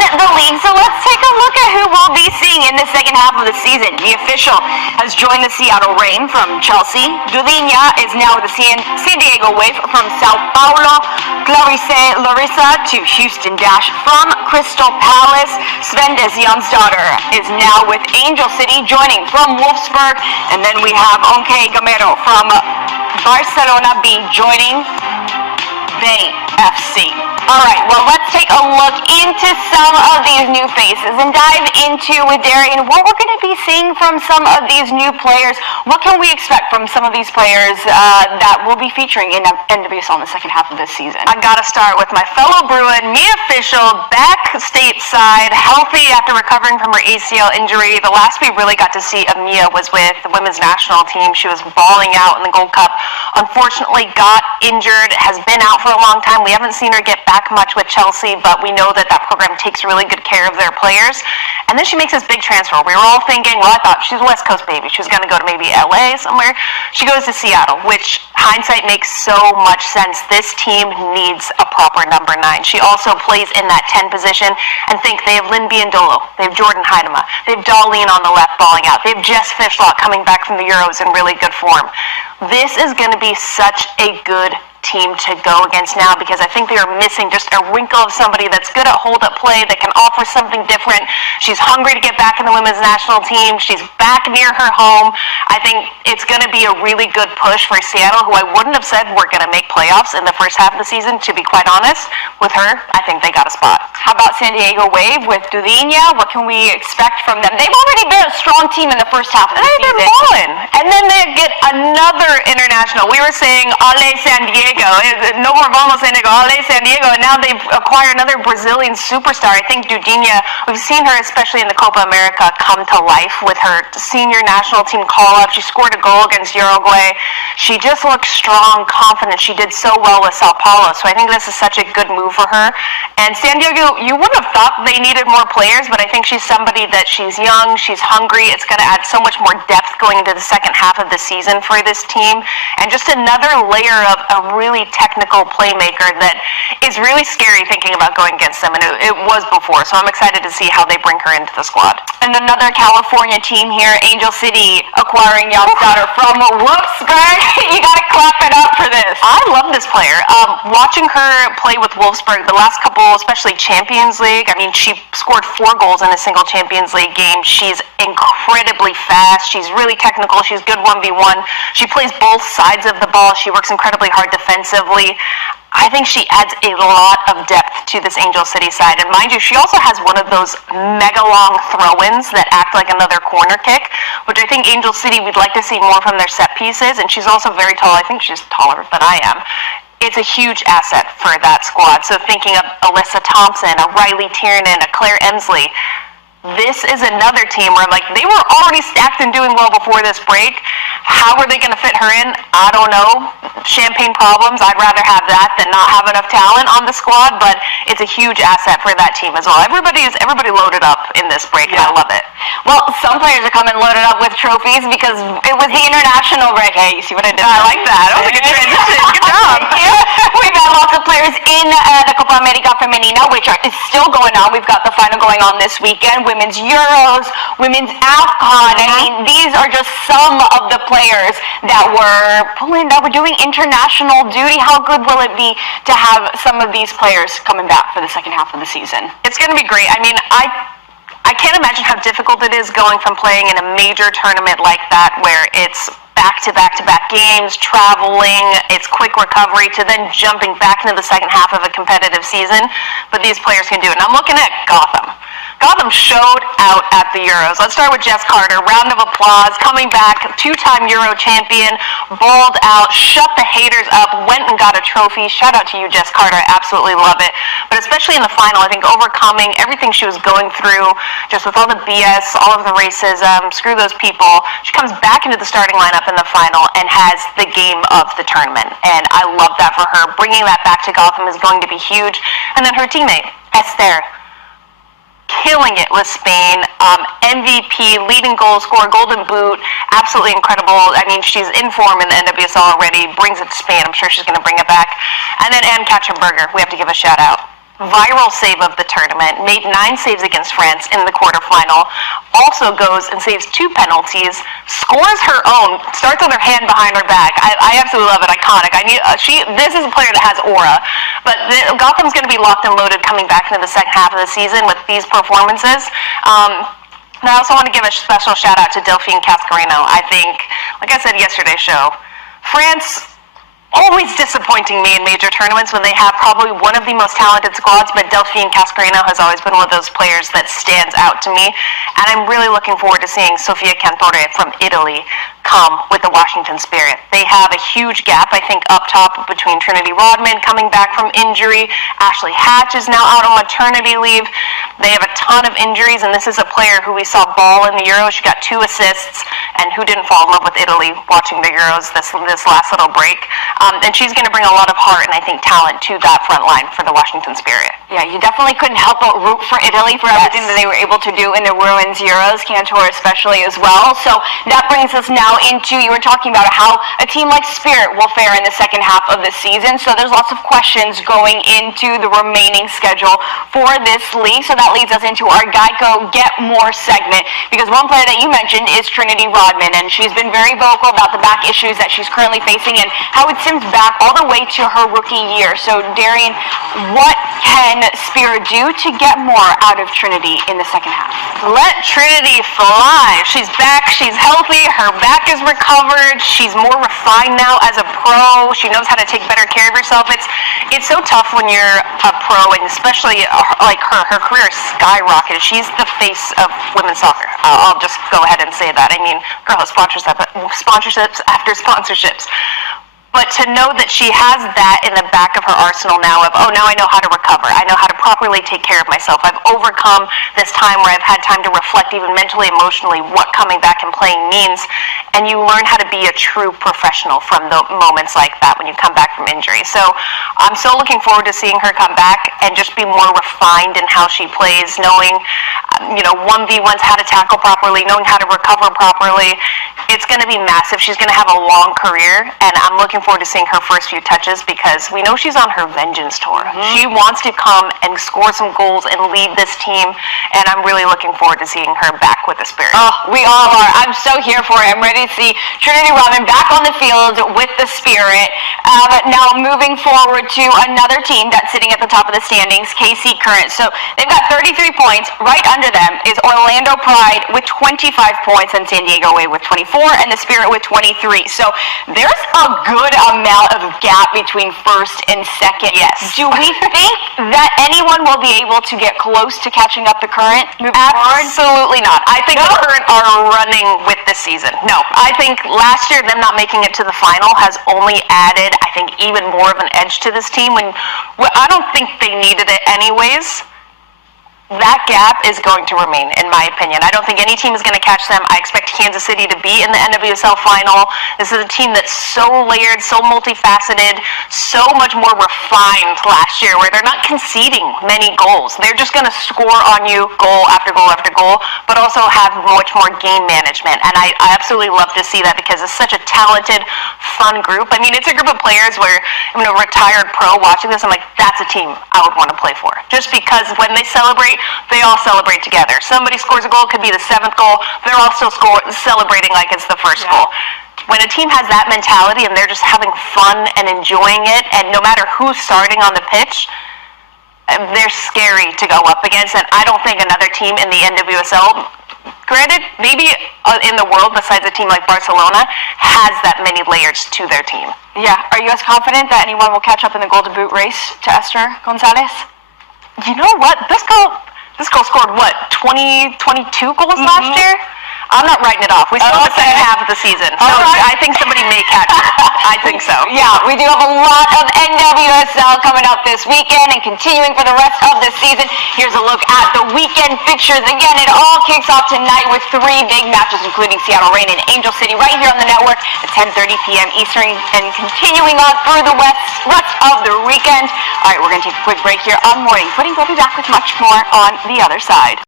in the league. So let's take a look at who we'll be seeing in the second half of the season. The official has joined the Seattle Reign from Chelsea. Darian is now with the San Diego Wave from Sao Paulo. Larissa to Houston Dash from Crystal Palace. Svendes Jonsdottir is now with Angel City, joining from Wolfsburg. And then we have Onke Gamero from Barcelona B, joining Bay FC. Alright, well, let's take a look into some of these new faces and dive into, with Darian, what we're going to be seeing from some of these new players. What can we expect from some of these players that will be featuring in NWSL in the second half of this season? I got to start with my fellow Bruin, Mia Fischel, back stateside, healthy after recovering from her ACL injury. The last we really got to see of Mia was with the women's national team. She was balling out in the Gold Cup. Unfortunately, got injured, has been out for a long time. We haven't seen her get back much with Chelsea, but we know that program takes really good care of their players. And then she makes this big transfer. We were all thinking, well, I thought she's a West Coast baby. She was going to go to maybe LA somewhere. She goes to Seattle, which hindsight makes so much sense. This team needs a proper number 9. She also plays in that 10 position. And think, they have Lynn Biondolo, they have Jordan Heidema, they have Darlene on the left balling out, they have Jess Fishlock coming back from the Euros in really good form. This is going to be such a good team to go against now, because I think they are missing just a wrinkle of somebody that's good at hold-up play, that can offer something different. She's hungry to get back in the women's national team. She's back near her home. I think it's going to be a really good push for Seattle, who I wouldn't have said were going to make playoffs in the first half of the season, to be quite honest. With her, I think they got a spot. How about San Diego Wave with Darian? What can we expect from them? They've already been a strong team in the first half of the season. They're balling. And then they get another international. We were saying, Ale San Diego. No more vamos San Diego, Ale San Diego, and now they've acquired another Brazilian superstar. I think Dudinha, we've seen her, especially in the Copa America, come to life with her senior national team call-up. She scored a goal against Uruguay. She just looks strong, confident. She did so well with Sao Paulo, so I think this is such a good move for her. And San Diego, you wouldn't have thought they needed more players, but I think she's somebody that she's young, she's hungry. It's going to add so much more depth going into the second half of the season for this team, and just another layer of a really technical playmaker that is really scary thinking about going against them, and it was before, so I'm excited to see how they bring her into the squad. And another California team here, Angel City, acquiring Jonsdottir from Wolfsburg. You gotta clap it up for this. I love this player. Watching her play with Wolfsburg the last couple, especially Champions League, I mean, she scored 4 goals in a single Champions League game. She's incredibly fast. She's really technical. She's good 1v1. She plays both sides of the ball. She works incredibly hard defensively. I think she adds a lot of depth to this Angel City side. And mind you, she also has one of those mega long throw-ins that act like another corner kick, which I think Angel City would like to see more from their set pieces. And she's also very tall. I think she's taller than I am. It's a huge asset for that squad. So thinking of Alyssa Thompson, a Riley Tiernan, a Claire Emsley, this is another team where, like, they were already stacked and doing well before this break. How are they going to fit her in? I don't know. Champagne problems. I'd rather have that than not have enough talent on the squad, but it's a huge asset for that team as well. Everybody loaded up in this break, and I love it. Well, some players are coming loaded up with trophies because it was the international break. Hey, you see what I did? I like that. That was a good transition. Good job. We've got lots of players in the Copa America Femenina, which is still going on. We've got the final going on this weekend. Women's Euros, Women's AFCON. I mean, these are just some of the players that were doing international duty. How good will it be to have some of these players coming back for the second half of the season? It's going to be great. I mean, I can't imagine how difficult it is going from playing in a major tournament like that, where it's back-to-back games, traveling, it's quick recovery, to then jumping back into the second half of a competitive season. But these players can do it. And I'm looking at Gotham. Gotham showed out at the Euros. Let's start with Jess Carter. Round of applause. Coming back, 2-time Euro champion, balled out, shut the haters up, went and got a trophy. Shout out to you, Jess Carter. I absolutely love it. But especially in the final, I think overcoming everything she was going through, just with all the BS, all of the racism, screw those people, she comes back into the starting lineup in the final and has the game of the tournament. And I love that for her. Bringing that back to Gotham is going to be huge. And then her teammate, Esther, killing it with Spain, MVP, leading goal scorer, Golden Boot, absolutely incredible. I mean, she's in form in the NWSL already, brings it to Spain. I'm sure she's going to bring it back. And then Ann Katzenberger, we have to give a shout out. viral save of the tournament, made 9 saves against France in the quarterfinal, also goes and saves 2 penalties, scores her own, starts with her hand behind her back. I absolutely love it. Iconic. This is a player that has aura. But Gotham's going to be locked and loaded coming back into the second half of the season with these performances. And I also want to give a special shout out to Delphine Cascarino. I think, like I said yesterday's show, France always disappointing me in major tournaments when they have probably one of the most talented squads, but Delphine Cascarino has always been one of those players that stands out to me, and I'm really looking forward to seeing Sofia Cantore from Italy come with the Washington Spirit. They have a huge gap, I think, up top between Trinity Rodman coming back from injury. Ashley Hatch is now out on maternity leave. They have a ton of injuries, and this is a player who we saw ball in the Euros. She got 2 assists, and who didn't fall in love with Italy watching the Euros this last little break. And she's going to bring a lot of heart and I think talent to that front line for the Washington Spirit. Yeah, you definitely couldn't help but root for Italy for everything that they were able to do in the Women's Euros, Cantore especially as well. So that brings us now into, you were talking about how a team like Spirit will fare in the second half of the season. So there's lots of questions going into the remaining schedule for this league. So that leads us into our Geico Get More segment, because one player that you mentioned is Trinity Rodman, and she's been very vocal about the back issues that she's currently facing and how it seems back all the way to her rookie year. So Darian, what can Spirit do to get more out of Trinity in the second half? Let Trinity fly. She's back. She's healthy. Her back is recovered. She's more refined now as a pro. She knows how to take better care of herself. It's so tough when you're a pro, and especially like her career skyrocketed. She's the face of women's soccer. I'll just go ahead and say that. I mean, girl has sponsorships after sponsorships. But to know that she has that in the back of her arsenal now of, oh, now I know how to recover. I know how to properly take care of myself. I've overcome this time where I've had time to reflect even mentally, emotionally, what coming back and playing means. And you learn how to be a true professional from the moments like that when you come back from injury. So I'm so looking forward to seeing her come back and just be more refined in how she plays, knowing, 1v1s, how to tackle properly, knowing how to recover properly. It's going to be massive. She's going to have a long career, and I'm looking forward to seeing her first few touches because we know she's on her vengeance tour. Mm-hmm. She wants to come and score some goals and lead this team, and I'm really looking forward to seeing her back with the Spirit. Oh, we all are. I'm so here for it. I'm ready to see Trinity Rodman back on the field with the Spirit. Now moving forward to another team that's sitting at the top of the standings, KC Current. So they've got 33 points. Right under them is Orlando Pride with 25 points and San Diego Wave with 24 and the Spirit with 23. So there's a good amount of gap between first and second. Yes. Do we think that anyone will be able to get close to catching up the Current moving forward? Absolutely not. I think the Current are running with this season. No, I think last year them not making it to the final has only added, I think, even more of an edge to this team. I don't think they needed it anyways. That gap is going to remain, in my opinion. I don't think any team is going to catch them. I expect Kansas City to be in the NWSL final. This is a team that's so layered, so multifaceted, so much more refined last year, where they're not conceding many goals. They're just going to score on you goal after goal after goal, but also have much more game management. And I absolutely love to see that because it's such a talented, fun group. I mean, it's a group of players where, a retired pro watching this, I'm like, that's a team I would want to play for. Just because when they celebrate, they all celebrate together. Somebody scores a goal, could be the 7th goal, they're all still celebrating like it's the first goal. When a team has that mentality and they're just having fun and enjoying it, and no matter who's starting on the pitch, they're scary to go up against. And I don't think another team in the NWSL, granted, maybe in the world besides a team like Barcelona, has that many layers to their team. Yeah. Are you as confident that anyone will catch up in the Golden Boot race to Esther Gonzalez? You know what? This girl scored, 22 goals last year? I'm not writing it off. We still have the second half of the season. So I think somebody may catch her. I think so. Yeah, we do have a lot of NWSL coming up this weekend and continuing for the rest of the season. Here's a look at the weekend fixtures. Again, it all kicks off tonight with 3 big matches, including Seattle Reign and Angel City, right here on the network at 10:30 p.m. Eastern, and continuing on through the rest of the weekend. All right, we're going to take a quick break here on Morning Footy. We'll be back with much more on the other side.